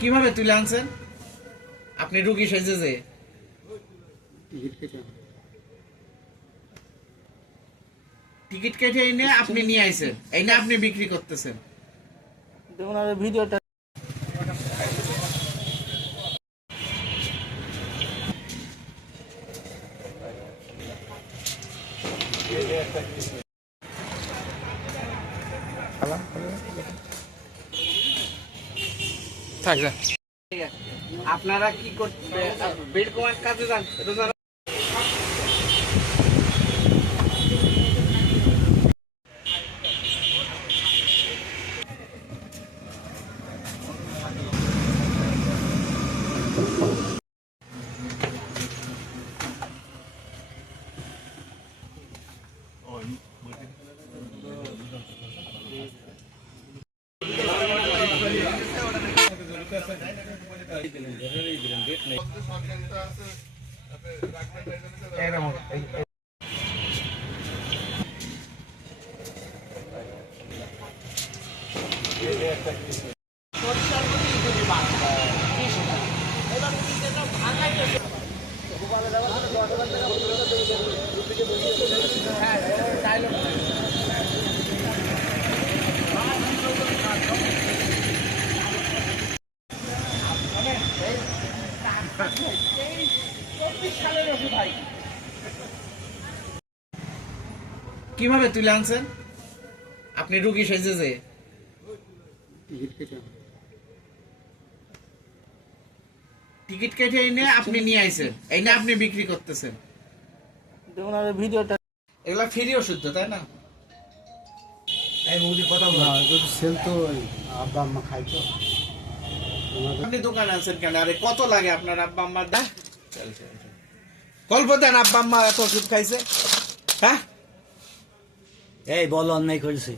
কিভাবে তুলে আনছেন? আপনি রুগী সেজে যে টিকিট কেটে এনে আপনি নিয়ে আইছেন, এই না আপনি বিক্রি করতেছেন। দেখুন আর ভিডিওটা থাক যা। আপনারা কি করতে বেড কমার কাজে যান? কিভাবে তুলে আনছেন? আপনি রুগী সেজে যে টিকিট কেটে এনে আপনি নিয়ে আইছেন, এই না আপনি বিক্রি করতেছেন। দেখুন আর ভিডিওটা এগুলা ফ্রি ওষুধ তো, তাই না? সেল তো আব্বা আম্মা খাই তো। আপনি দোকানে আছেন কেন? আরে কত লাগে আপনার আব্বা আম্মার? দা গল্প দেন, আব্বা আম্মা এত ওষুধ খাইছে। হ্যাঁ, এই বল অন্যায় করেছে।